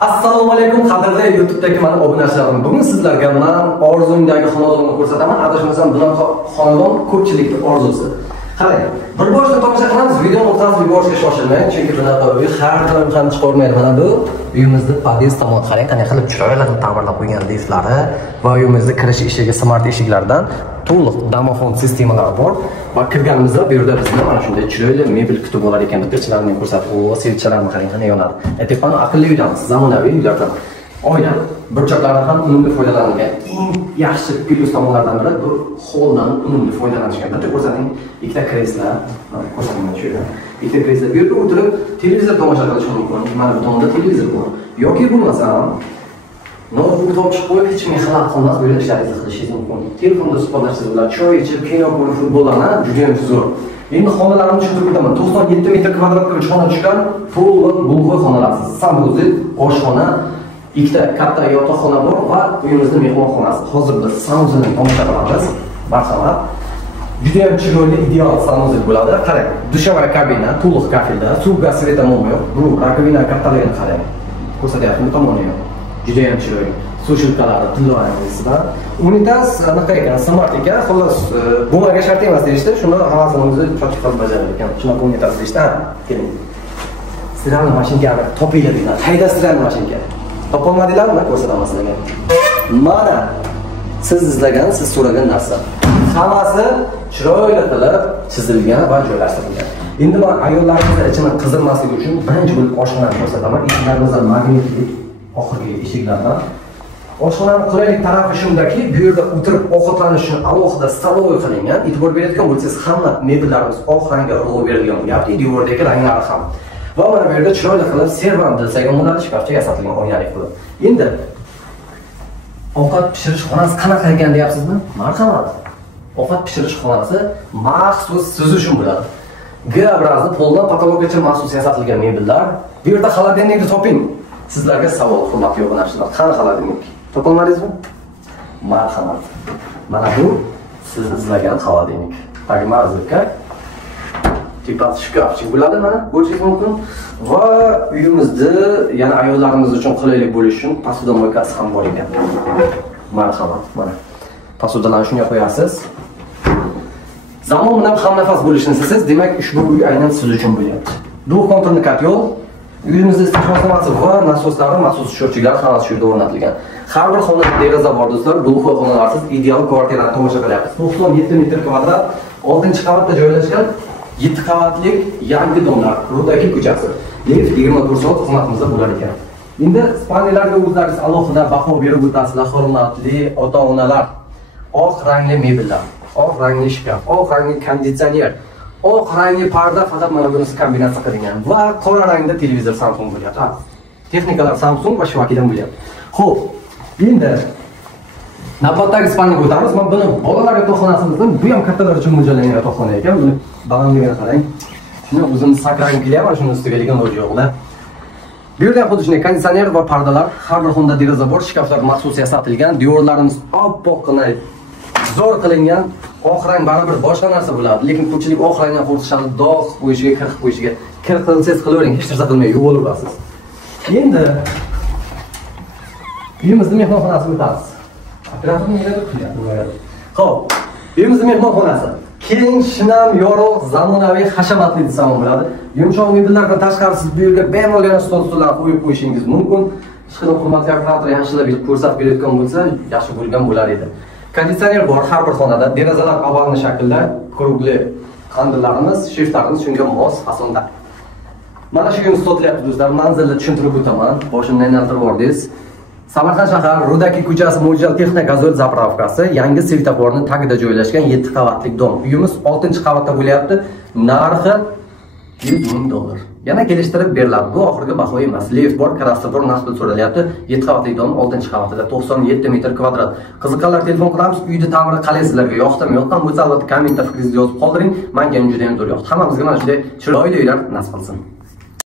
Assalomu alaykum qadrli YouTube'dagi mana obunachalarim. Bugun sizlarga men orzumdagi xonadonni ko'rsataman. Adashmasam bunaqa xonadon ko'pchilikning orzusi. Qarang, bir boshda tomosha qilamiz, videoni o'tkazib yuborishga shoshilmang, chunki bunaqa uy har doim ham chiqarmaydi. Mana bu uyimizni pod'ezd tomon qarang, qanday qilib chiroyli ta'mirlab qo'ygan liftlari va uyimizning kirish eshigi smart eshiklardan to'liq domofon sistemalari bor. Va kirganimizda bu yerda bizni mana shunday chiroyli mebel kutib olar ekan deb chilarni ko'rsatib, o svitchalarni qarang, qanday yonadi. Aytibman, aqlli uylarimiz, zamonaviy uylardan. Oyna burchaklaridan ham unumli foydalanilgan. Eng yaxshi plyus tomonlardan biri bu holdan unumli foydalanishgan. Bitta ko'rsating, ikkita kresla, ko'rsating mana shu yerda. Ikkita kresla bu yerda o'tirib televizor tomosha qilish mumkin. Mana bu tomonda televizor bor. Yoki bo'lmasa notebookni ochib qo'yib hech kimga xalal qilmas bo'lgan ishlaringizni qilishingiz mumkin. Telefonda suhbatlashsangiz bilan choy ichib, kino ko'rib, futbollarni juda ham zo'r. Endi xonalarni tushuntirib o'taman. 97 metr kvadratga uch xona tushgan, to'liq bulg'oy xonalarsiz. Sanuzil, oshxona, ikkita katta yotoqxona bor va uyimizning mehmonxonasi. Hozir biz sanuzilni tomosha qilamiz. Marhamat. Juda ham chiroyli, ideal sanuzil bo'ladi. Qarang, dushavaya kabina, to'liq kafilda, suv gaz sveta yo'q. Bu rakovina kattaligini qarang. Ko'rsatyapman bu tomoni ham. Juda ham chiroyli. So'shilkalari tilloyingizda. Unitaz anaqa ekan, smart ekan. Xullas, bunga shart emas deyishdi. Shuni hammasini o'zi cho'chib qilib bajarar ekan. Shunaqa unitaz deyishdi. Keling. Stиральный mashinkani topinglar deydi. Qayda stиральный mashinka? Topolmadinglarmi? Ko'rsataman sizlarga. Mana siz izlagan, siz so'ragan narsa. Hammasi chiroyli qilib chizilgan va joylashtirilgan. Endi men ayollarimizning ichini qizdirmasligi uchun birinchi bo'lib oshxonani ko'rsataman. Eshiklarimizda magnitli oxirgi eshiklardan. Oshxonaning qulaylik tarafi shundaki, bu yerda o'tirib ovqatlanish uchun alohida stoloy qilingan. E'tibor beradigan bo'lsangiz, hamma mebellarimiz oq rangga urg'u berilgan. Yoki devordagi ranglari ham. Va mana bu yerda chiroyli qilib servan dilsaga mo'lali shkafcha yasatilgan oynali qilib. Endi ovqat pishirish xonasi qanaqa ekan deyapsizmi? Marhamat. Ovqat pishirish xonasi maxsus siz uchun bo'ladi. G obrazli poldan patologgacha maxsus yasatilgan mebellar. Bu yerda xolodilnikni toping. Sizlarga savol, hurmatli obunachilar, qani xolodilnik? Topolmadingizmi? Marhamat. Mana bu siz izlagan xolodilnik. Tagmarzlikka tipat shkafchik bo'ladi, mana ko'rishingiz mumkin. Va uyimizda yana ayollarimiz uchun qulaylik bo'lishi uchun posudomoykasi ham bor ekan. Marhamat, mana. Posudalarni shunga qo'yasiz. Zamon bilan hamnafas bo'lishni istasiz, demak ushbu uy aynan siz uchun bo'lyapti. Bu konturli katyol, uyimizda isitma va nasoslari, maxsus sho'rchiklar hammasi shu yerda o'rnatilgan. Har bir xonada deraza bor do'stlar, bu xonalarsiz ideal kvartirani tomosha qilyapsiz. 97 metr kvadrat, 6-qavatda joylashgan 7 qavatlik yangi domlar, Rudaki ko'chasi. Lift 24 soat xizmatimizda bo'lar ekan. Endi spaniyalarga o'zlaringiz alohida baho berib o'tasizlar, hurmatli ota-onalar. Oq rangli mebellar, oq rangli shkaf, oq rangli konditsioner, oq rangli parda faqat mana bunisi kombinatsiya qilingan va qora rangda televizor Samsung bo'lyapti. Texnikalar Samsung va Shvakidan bo'lyapti. Xo'p, endi navbatdagi spaniyaga o'tamiz. Men buni bolalar yotoqxonasimizdan bu ham kattalar uchun mo'ljallangan yotoqxona ekan. Buni balandligiga qarang. Shuni o'zim sakragim kelyapti, shuni ustiga degan o'rni yo'qda. Bu yerda xuddi shunday konditsioner va pardalar, har bir xonada deraza bor, shkaflar maxsus yasatilgan, devorlarimiz oppoqqina zo'r qilingan. Oq rang baribir boshqa narsa bo'ladi, lekin ko'pchilik oq rangdan qo'rqishadi, dog' qo'yishiga, kir qo'yishiga. Kir qilsangiz qilavering, hech narsa qilmay yuvilib olasiz. Endi uyimizning mehmonxonasiga o'tamiz. Operatorni nega qilyapti? Xo'p, uyimizning mehmonxonasi keng, shinam, yorug', zamonaviy, hashamatli desam bo'ladi. Yumshoq mebellardan tashqari siz bu yerga bemalol yana stol-stullarni qo'yib qo'yishingiz mumkin. Ishqilib hurmatli operator yaxshilab ko'rsatib berayotgan bo'lsa, yaxshi bo'lgan bo'lar edi. Konditsioner bor har bir xonada, derazalar ovalni shaklda, krugli qandillarimiz, shiftlarimiz shunga mos asonda. Mana shu uyimiz sotilyapti do'stlar, manzilni tushuntirib o'taman. Boshimdan aylantirib bordingiz. Samarqand shahar Rudaki ko'chasi mo'ljal texnik gazol zapravkasi, yangi svetoforning tagida joylashgan 7 qavatlik dom. Uyimiz 6-qavatda bo'lyapti. Narxi $100,000. Yana kelishtirib beriladi. Bu oxirgi baho emas. Lift bor, kadastr bor, narx pul so'ralyapti. 7 qavatlik dom 6-qavatida 97 metr kvadrat. Qiziqqanlar telefon qilamiz. Uyni ta'miri qalay sizlarga yoqdimi, yo'qmi? Bo'lsa albatta kommentda fikringizni yozib qoldiring. Menga juda ham zo'r yoqdi. Hammamizga mana shunday chiroyli uylar nasib qilsin.